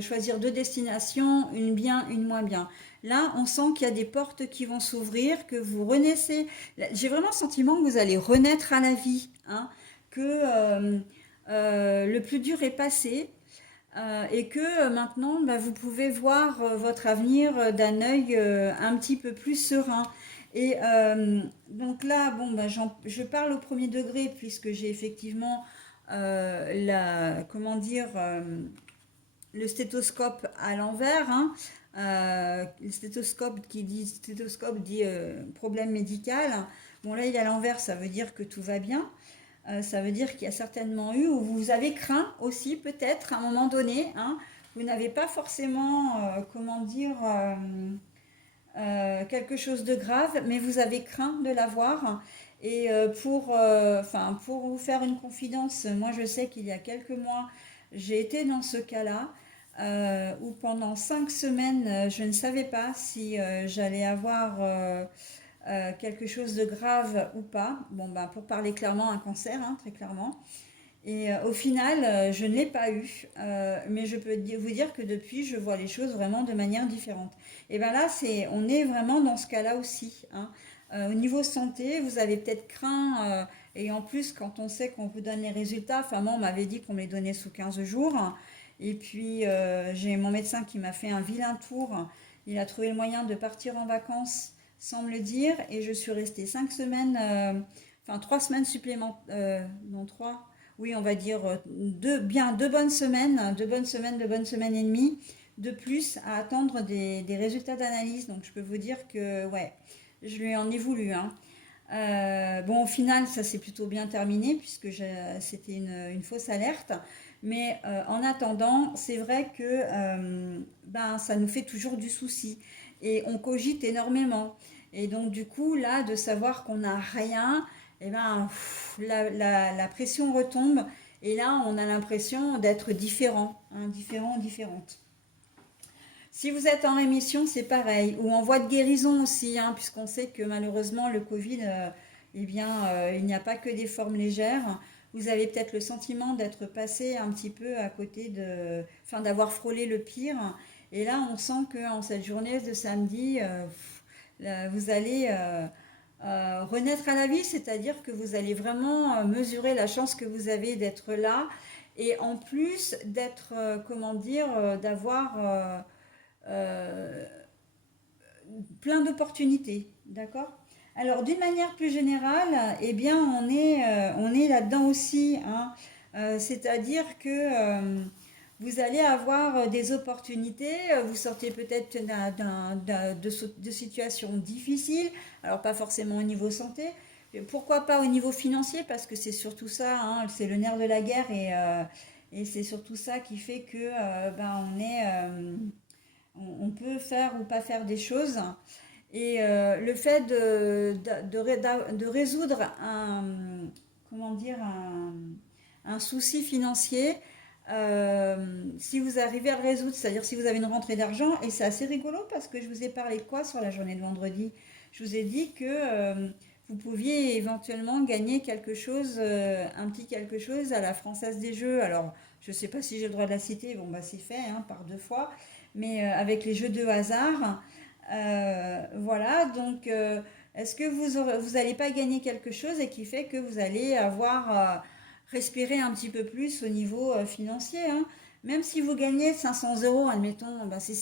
choisir deux destinations, une bien, une moins bien. Là, on sent qu'il y a des portes qui vont s'ouvrir, que vous renaissez. J'ai vraiment le sentiment que vous allez renaître à la vie, hein, que le plus dur est passé, et que maintenant, bah, vous pouvez voir votre avenir d'un œil un petit peu plus serein. Et donc là, bon, bah, je parle au premier degré puisque j'ai effectivement comment dire, le stéthoscope à l'envers, hein. Le stéthoscope dit problème médical. Bon là, il est à l'envers, ça veut dire que tout va bien. Ça veut dire qu'il y a certainement eu, ou vous avez craint aussi peut-être à un moment donné, hein, vous n'avez pas forcément, comment dire, quelque chose de grave, mais vous avez craint de l'avoir. Et enfin, pour vous faire une confidence, moi je sais qu'il y a quelques mois, j'ai été dans ce cas-là, où pendant 5 semaines, je ne savais pas si j'allais avoir quelque chose de grave ou pas. Bon, bah, pour parler clairement, un cancer, hein, très clairement. Et au final, je ne l'ai pas eu, mais je peux vous dire que depuis, je vois les choses vraiment de manière différente. Et bien là, on est vraiment dans ce cas-là aussi, hein. Au niveau santé, vous avez peut-être craint, et en plus, quand on sait qu'on vous donne les résultats, enfin moi, on m'avait dit qu'on me les donnait sous 15 jours, et puis j'ai mon médecin qui m'a fait un vilain tour. Il a trouvé le moyen de partir en vacances sans me le dire, et je suis restée 5 semaines, enfin 3 semaines supplémentaires, non trois, oui, on va dire bien 2 bonnes semaines, 2 bonnes semaines, 2 bonnes semaines et demie de plus à attendre des résultats d'analyse. Donc je peux vous dire que ouais, je lui en ai voulu, hein. Bon, au final, ça s'est plutôt bien terminé puisque c'était une fausse alerte. Mais en attendant, c'est vrai que ben, ça nous fait toujours du souci et on cogite énormément. Et donc, du coup, là, de savoir qu'on n'a rien, eh ben, la pression retombe et là, on a l'impression d'être différent, hein, différent, différente. Si vous êtes en rémission, c'est pareil, ou en voie de guérison aussi, hein, puisqu'on sait que malheureusement le Covid, eh bien, il n'y a pas que des formes légères. Vous avez peut-être le sentiment d'être passé un petit peu à côté enfin, d'avoir frôlé le pire. Et là, on sent qu'en cette journée de samedi, là, vous allez renaître à la vie, c'est-à-dire que vous allez vraiment mesurer la chance que vous avez d'être là, et en plus d'être, comment dire, d'avoir euh, plein d'opportunités, d'accord? Alors, d'une manière plus générale, eh bien, on est là-dedans aussi, hein. C'est-à-dire que vous allez avoir des opportunités, vous sortez peut-être de situations difficiles, alors pas forcément au niveau santé, mais pourquoi pas au niveau financier, parce que c'est surtout ça, hein, c'est le nerf de la guerre, et c'est surtout ça qui fait que ben, on peut faire ou pas faire des choses. Et le fait de résoudre comment dire, un souci financier, si vous arrivez à le résoudre, c'est-à-dire si vous avez une rentrée d'argent, et c'est assez rigolo parce que je vous ai parlé de quoi sur la journée de vendredi? Je vous ai dit que vous pouviez éventuellement gagner quelque chose, un petit quelque chose à la Française des Jeux. Alors, je ne sais pas si j'ai le droit de la citer, bon bah c'est fait, hein, par 2 fois, mais avec les jeux de hasard. Voilà, donc est-ce que vous n'allez pas gagner quelque chose et qui fait que vous allez avoir respiré un petit peu plus au niveau financier, hein. Même si vous gagnez 500 euros, admettons, ben, si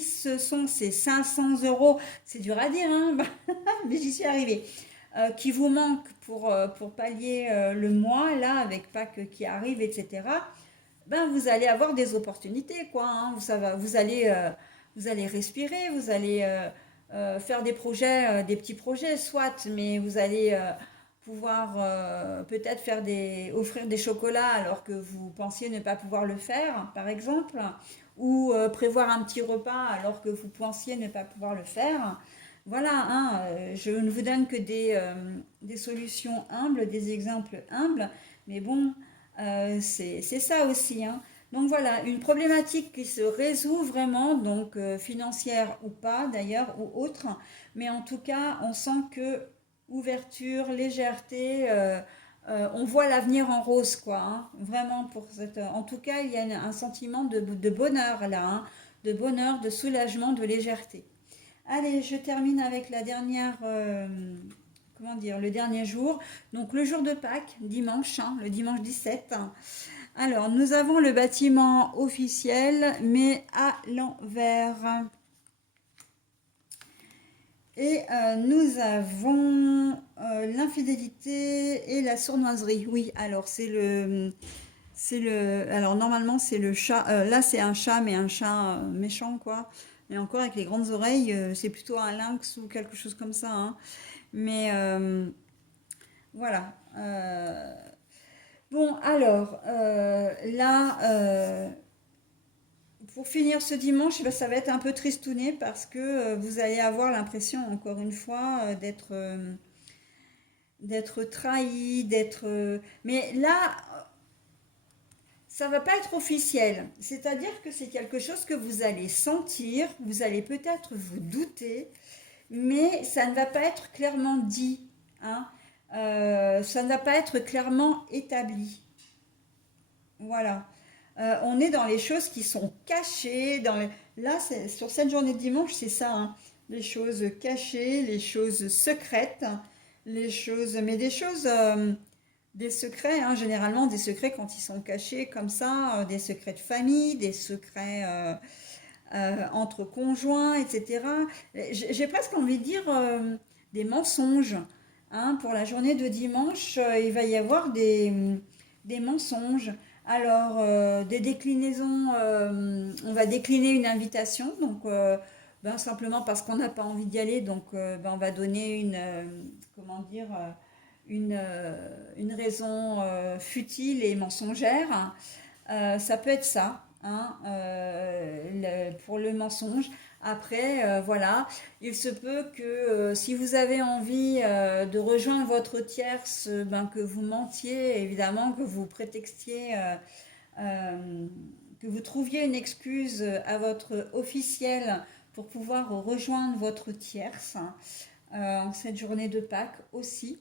ce sont ces 500 euros, c'est dur à dire, hein, mais j'y suis arrivée, qui vous manquent pour pallier le mois, là, avec Pâques qui arrive, etc., ben vous allez avoir des opportunités, quoi, hein. Vous allez respirer, vous allez faire des projets, des petits projets, soit, mais vous allez pouvoir peut-être offrir des chocolats alors que vous pensiez ne pas pouvoir le faire, par exemple, ou prévoir un petit repas alors que vous pensiez ne pas pouvoir le faire. Voilà, hein, je ne vous donne que des solutions humbles, des exemples humbles, mais bon, c'est ça aussi, hein. Donc voilà, une problématique qui se résout vraiment, donc financière ou pas d'ailleurs, ou autre, mais en tout cas, on sent que ouverture, légèreté, on voit l'avenir en rose, quoi, hein. Vraiment, en tout cas, il y a un sentiment de bonheur là, hein, de bonheur, de soulagement, de légèreté. Allez, je termine avec la dernière, comment dire, le dernier jour. Donc le jour de Pâques, dimanche, hein, le dimanche 17. Alors, nous avons le bâtiment officiel, mais à l'envers. Et nous avons l'infidélité et la sournoiserie. Oui, alors alors normalement c'est le chat. Là c'est un chat, mais un chat méchant quoi. Et encore avec les grandes oreilles, c'est plutôt un lynx ou quelque chose comme ça, hein. Mais voilà. Bon, alors là, pour finir ce dimanche, ben, ça va être un peu tristouné parce que vous allez avoir l'impression, encore une fois, d'être trahi, mais là, ça va pas être officiel. C'est-à-dire que c'est quelque chose que vous allez sentir, vous allez peut-être vous douter, mais ça ne va pas être clairement dit, hein. Ça ne va pas être clairement établi. Voilà. On est dans les choses qui sont cachées. Là, sur cette journée de dimanche, c'est ça, hein. Les choses cachées, les choses secrètes, mais des secrets, hein, généralement des secrets quand ils sont cachés comme ça, des secrets de famille, des secrets entre conjoints, etc. J'ai presque envie de dire des mensonges, hein. Pour la journée de dimanche, il va y avoir des mensonges. Alors, des déclinaisons, on va décliner une invitation, donc ben, simplement parce qu'on n'a pas envie d'y aller, donc ben, on va donner comment dire, une raison futile et mensongère. Ça peut être ça, hein, pour le mensonge. Après, voilà, il se peut que si vous avez envie de rejoindre votre tierce, ben, que vous mentiez, évidemment, que vous prétextiez, euh, que vous trouviez une excuse à votre officiel pour pouvoir rejoindre votre tierce en cette journée de Pâques aussi.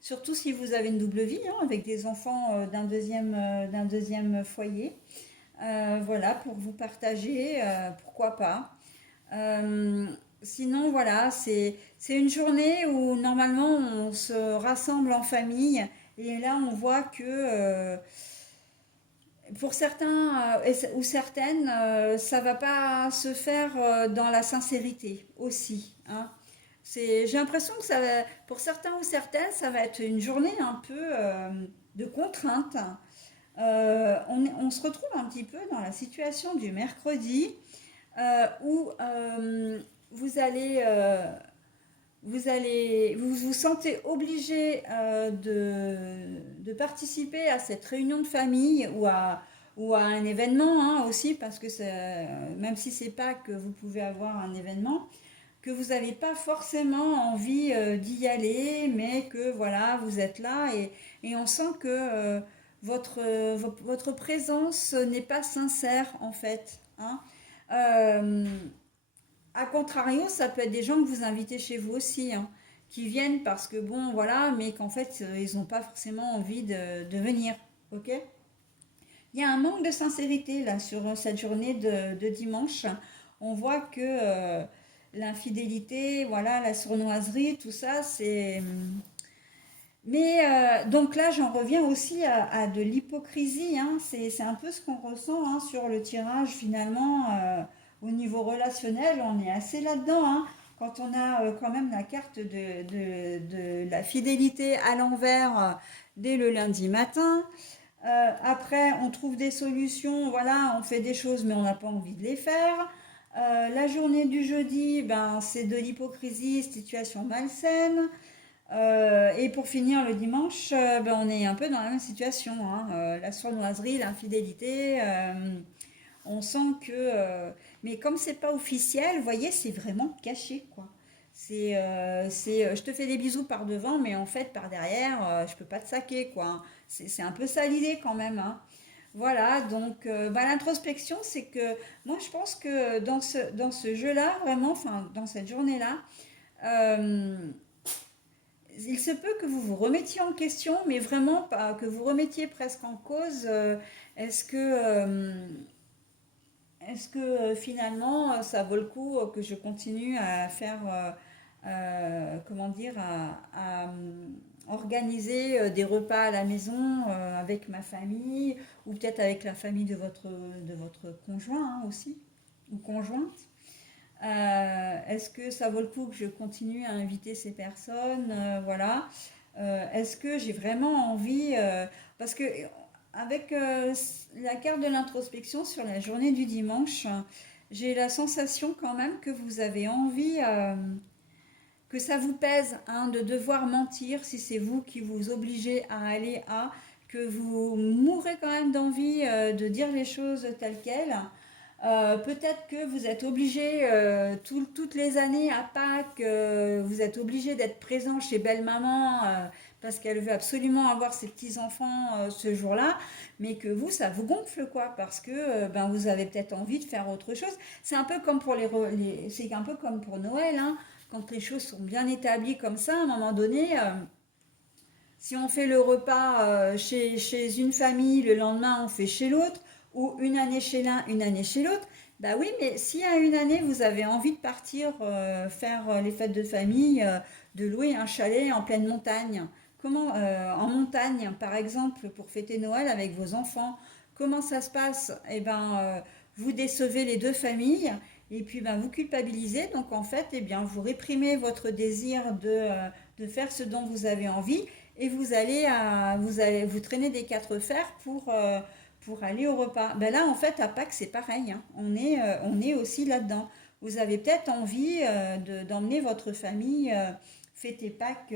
Surtout si vous avez une double vie, hein, avec des enfants d'un deuxième foyer. Voilà, pour vous partager, pourquoi pas. Euh, Sinon, voilà, c'est une journée où normalement on se rassemble en famille et là on voit que pour certains ou certaines, ça va pas se faire dans la sincérité aussi, hein. J'ai l'impression que pour certains ou certaines, ça va être une journée un peu de contrainte. On se retrouve un petit peu dans la situation du mercredi où vous allez, vous vous sentez obligé de participer à cette réunion de famille ou à un événement, hein, aussi, parce que même si c'est pas que vous pouvez avoir un événement, que vous n'avez pas forcément envie d'y aller, mais que voilà, vous êtes là et on sent que votre présence n'est pas sincère en fait, hein. Euh, A contrario, ça peut être des gens que vous invitez chez vous aussi, hein, qui viennent parce que bon, voilà, mais qu'en fait, ils n'ont pas forcément envie de venir. Ok? Il y a un manque de sincérité là sur cette journée de dimanche. On voit que l'infidélité, voilà, la sournoiserie, tout ça, c'est. Mais donc là, j'en reviens aussi à de l'hypocrisie, hein. C'est un peu ce qu'on ressent, hein, sur le tirage finalement au niveau relationnel. On est assez là-dedans, hein. Quand on a quand même la carte de la fidélité à l'envers dès le lundi matin. Après, on trouve des solutions, voilà, on fait des choses, mais on n'a pas envie de les faire. La journée du jeudi, ben, c'est de l'hypocrisie, situation malsaine. Et pour finir le dimanche, ben, on est un peu dans la même situation, hein. La sournoiserie, l'infidélité, on sent que... mais comme c'est pas officiel, vous voyez, c'est vraiment caché, quoi. Je te fais des bisous par devant, mais en fait, par derrière, je peux pas te saquer, quoi. C'est un peu ça l'idée quand même, hein. Voilà, donc bah, l'introspection, c'est que moi, je pense que dans ce jeu-là, vraiment, enfin, dans cette journée-là, euh, il se peut que vous vous remettiez en question, mais vraiment que vous remettiez presque en cause. Est-ce que, euh, est-ce que finalement ça vaut le coup que je continue à faire, comment dire, organiser des repas à la maison avec ma famille ou peut-être avec la famille de votre conjoint, hein, aussi ou conjointe. Est-ce que ça vaut le coup que je continue à inviter ces personnes, voilà. Est-ce que j'ai vraiment envie parce que avec la carte de l'introspection sur la journée du dimanche, j'ai la sensation quand même que vous avez envie que ça vous pèse, hein, de devoir mentir si c'est vous qui vous obligez à aller que vous mourrez quand même d'envie de dire les choses telles quelles. Peut-être que vous êtes obligé toutes les années à Pâques, vous êtes obligé d'être présent chez belle-maman parce qu'elle veut absolument avoir ses petits-enfants ce jour-là, mais que vous, ça vous gonfle quoi, parce que ben, vous avez peut-être envie de faire autre chose. C'est un peu comme pour c'est un peu comme pour Noël, hein, quand les choses sont bien établies comme ça, à un moment donné. Si on fait le repas chez une famille, le lendemain on fait chez l'autre, ou une année chez l'un, une année chez l'autre, bah oui, mais si à une année vous avez envie de partir faire les fêtes de famille, de louer un chalet en pleine montagne, comment en montagne par exemple pour fêter Noël avec vos enfants, comment ça se passe? Eh ben vous décevez les deux familles et puis ben, vous culpabilisez, donc en fait eh bien vous réprimez votre désir de faire ce dont vous avez envie et vous allez vous traîner des quatre fers pour aller au repas. Ben là, en fait, à Pâques, c'est pareil, hein. On est aussi là-dedans. Vous avez peut-être envie d'emmener votre famille fêter Pâques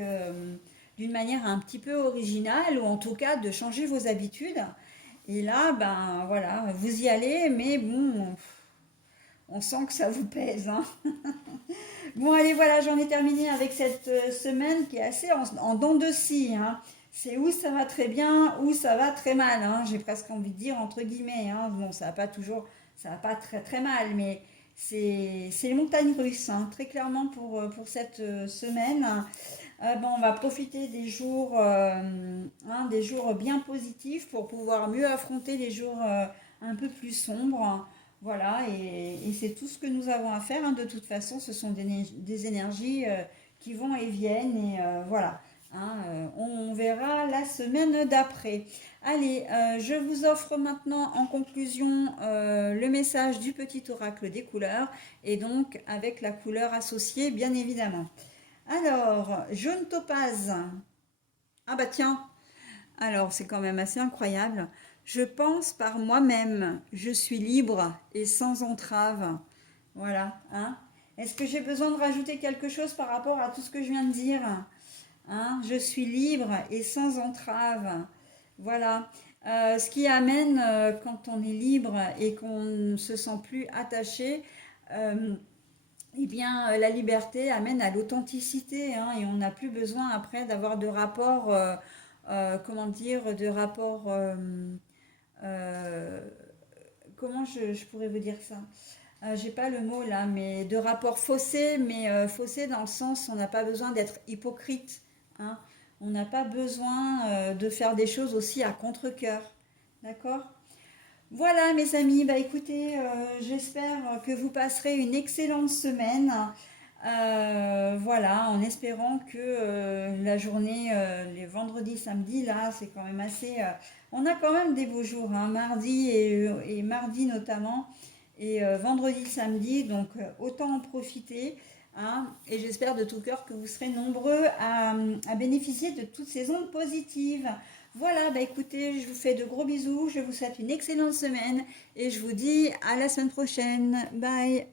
d'une manière un petit peu originale ou en tout cas de changer vos habitudes. Et là, ben voilà, vous y allez, mais bon, on sent que ça vous pèse, hein. Bon, allez, voilà, j'en ai terminé avec cette semaine qui est assez en dents de scie, hein. C'est où ça va très bien, où ça va très mal, hein. J'ai presque envie de dire entre guillemets, hein. Bon, ça va pas toujours, ça va pas très très mal, mais c'est les montagnes russes, hein, très clairement pour cette semaine. Bon, on va profiter des jours bien positifs pour pouvoir mieux affronter les jours un peu plus sombres. Voilà, et c'est tout ce que nous avons à faire, hein. De toute façon, ce sont des énergies qui vont et viennent. Et voilà, hein, on verra la semaine d'après. Allez, je vous offre maintenant en conclusion le message du petit oracle des couleurs, et donc avec la couleur associée, bien évidemment. Alors, jaune topaze. Ah bah tiens, alors, c'est quand même assez incroyable. Je pense par moi-même, je suis libre et sans entrave. Voilà, hein. Est-ce que j'ai besoin de rajouter quelque chose par rapport à tout ce que je viens de dire? Hein, je suis libre et sans entrave. Voilà. Ce qui amène, quand on est libre et qu'on ne se sent plus attaché, euh, eh bien, la liberté amène à l'authenticité, hein, et on n'a plus besoin après d'avoir de rapports, comment dire, de rapports, euh, comment je pourrais vous dire ça? J'ai pas le mot là, mais de rapports faussés, mais faussés dans le sens on n'a pas besoin d'être hypocrite, hein. On n'a pas besoin de faire des choses aussi à contre-cœur, d'accord? Voilà mes amis, bah écoutez, j'espère que vous passerez une excellente semaine. Voilà, en espérant que la journée, les vendredis, samedis, là, c'est quand même assez... on a quand même des beaux jours, hein, mardi et mardi notamment, et vendredi, samedi, donc autant en profiter, hein. Et j'espère de tout cœur que vous serez nombreux à bénéficier de toutes ces ondes positives. Voilà, bah écoutez, je vous fais de gros bisous, je vous souhaite une excellente semaine et je vous dis à la semaine prochaine. Bye!